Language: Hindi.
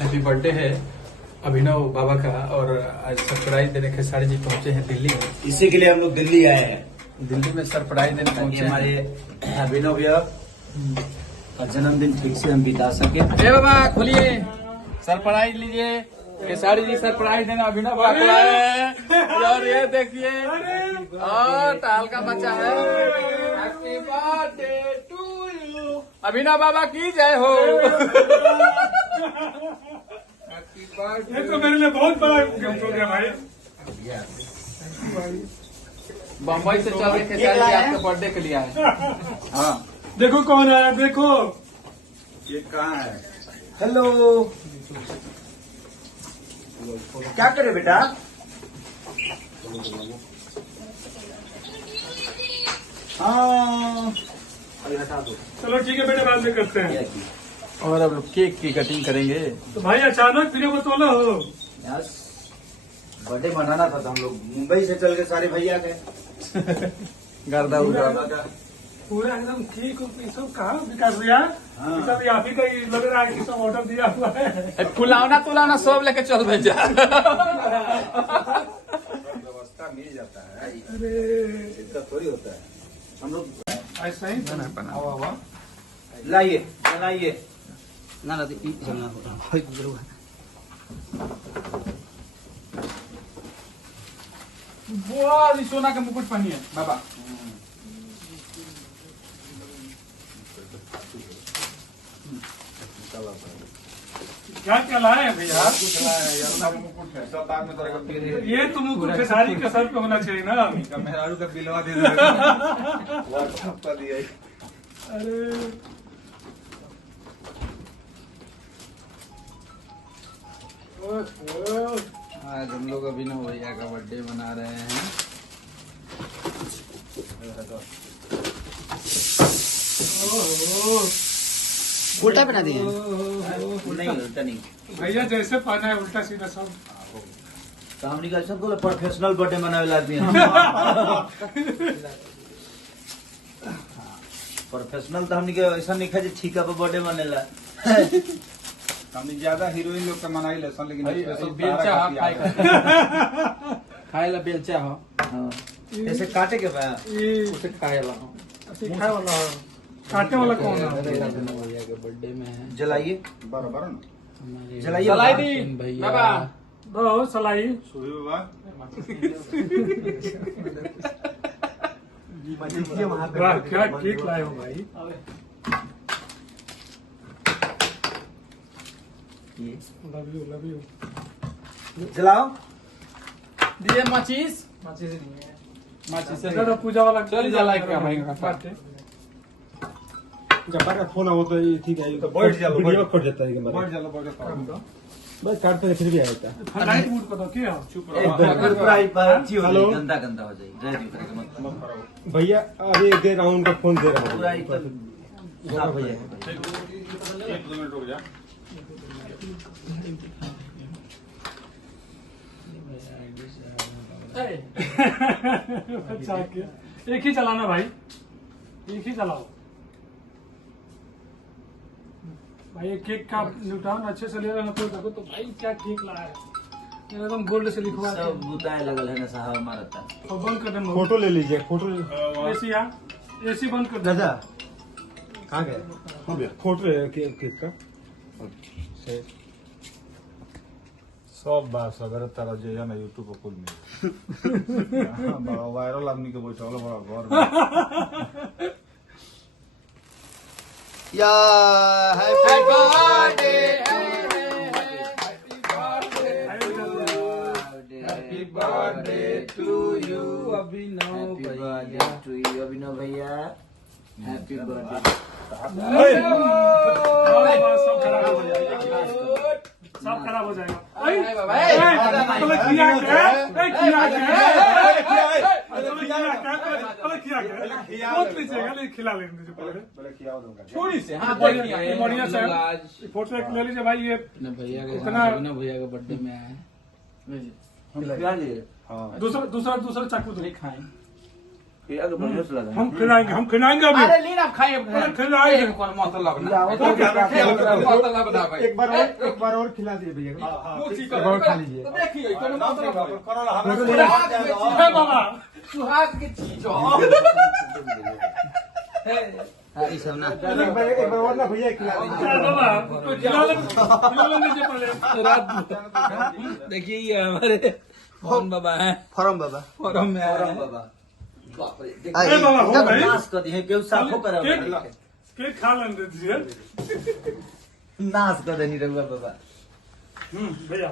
हैप्पी बर्थडे है अभिनव बाबा का। और आज सरप्राइज देने खेसारी जी पहुंचे हैं दिल्ली में। इसी के लिए हम लोग दिल्ली आए हैं। दिल्ली में सरप्राइज देने पहुंचे हमारे अभिनव भैया का जन्मदिन ठीक से हम बिता सके। अरे बाबा खोलिए, सरप्राइज लीजिए। खेसारी जी सरप्राइज देना अभिनव बाबा को आए हैं। और ये देखिए और ताल का बच्चा है। हैप्पी बर्थडे टू यू अभिनव बाबा की जय हो। ये तो मेरे लिए बहुत बड़ा गिफ्ट हो गया भाई। बम्बई से चल के खेसारी जी आपके बर्थडे के लिए आए। हाँ देखो कौन आया, देखो ये कहाँ है? हेलो, क्या करे बेटा? हाँ चलो ठीक है बेटा, बाद में करते हैं। और अब केक की कटिंग करेंगे। तो भाई अचानक फिर वो तोला हो। यार बर्थडे मनाना था तो हम लोग मुंबई से चल के सारे भैया गए। गर्दा उड़ा पूरा एकदम ठीक सब कहा विकास भैया। हाँ। सब आप ही का ही लग रहा है कि सब ऑर्डर दिया हुआ है। फुलावना तुलावना सब लेके चल भेजा। व्यवस्था मिल जाता है, अरे इतना थोड़ी होता है। हम लोग ऐसा ही बना लाइए बनाइए। ना ना चलना बहुत सोना का मुकुट पहनिए बाबा। क्या क्या लाए हैं भैया? मुकुट है सब बाद में तरह का। ये तो मुकुट खेसारी के सर पे होना चाहिए ना। मेहरारू का बिलवा दे व्हाट्सएप पर दिया। अरे आज हम लोग अभिनव भैया का बर्थडे मना रहे हैं। उल्टा बना दिए। नहीं उल्टा नहीं, भैया जैसे पहना है उल्टा सीधा सब। तो हमने कहा सबको प्रोफेशनल बर्थडे मनावे आदमी है। प्रोफेशनल तो हमने ऐसा नहीं खा ठीक है बर्थडे मनेला। हमने ज्यादा हीरोइन लोग का मनाई लेसन, लेकिन बेलचा खाए ला बेलचा हो। ऐसे काटे के बाद उसे खाए ला हो। खाए वाला काटे वाला कौन है? अभिनव भैया के बर्थडे में है। जलाइए बराबर जलाइए जलाई दी भैया। दो सलाई। वाह क्या केक लाए हो भाई। Love you love you. जलाओ। दिए माचिस माचिस नहीं है। माचिस चलो पूजा वाला चल जलाई क्या भाई बाटे। जब का फोन आओ तो ठीक है, तो बैठ जाओ, वीडियो बैठ। खोल जाता है कि बढ़ चलो बढ़ चलो। बस काटते हैं फिर भी आएगा। लाइट मूड को तो क्या? चुप हेलो गंदा गंदा हो जाएगी। रह दी करेगा मत। भैया अभी दे रहा हूँ, उनका फोन दे रहा पूरा हूँ। एकदम साफ भैया। एक दो मिनट रुक जा। अच्छा एक ही चलाना भाई, एक ही चलाओ भाई। एक केक का निपटान अच्छे से ले लेना। तो देखो तो भाई क्या केक लाया है, एकदम गोल्ड से लिखवा के। सब बुताए लगल है ना साहब हमारा था। और बंद कर देना। फोटो ले लीजिए, फोटो एसी एसी बंद कर दे। दादा कहाँ गए? फोटो केक का सब बात सगरे तारा जे है ना यूट्यूब पर कुल मिल बड़ा वायरल आदमी के बैठल बड़ा घर में। या happy birthday happy birthday to you Abhinav Abhinav भैया। Happy birthday. सब खराब हो जाएगा, सब खराब हो जाएगा। खिला लेंगे छोड़ी से। हाँ बढ़िया से फोटो एक ले लीजिए भाई। ये भैया के इतना- अभिनव भैया के बर्थडे में आए हैं। हम खिला लिए। दूसरा दूसरा दूसरा चाकू दो। खाएं हम खिलाएंगे अभी। अरे लीन आप खाइए खिलाएंगे। कौन मतलब ना मतलब ना भाई एक बार और खिला दिए भैया एक और खा लीजिए। तो देखिए कौन मतलब है बाबा। सुहाग की चीज हो हाँ, ये सब ना एक बार और ना भैया खिला दीजिए। बाबा तो खिला लेंगे पहले। रात देखिए ये हमारे कौन बाबा है फॉर्म बाबा फोरम में आए हैं। अरे बाबा हो गई। नाश कर दिए केहू साफो करे केक खा लेंगे दीजिए। नाश कर देनी रहुआ बाबा भैया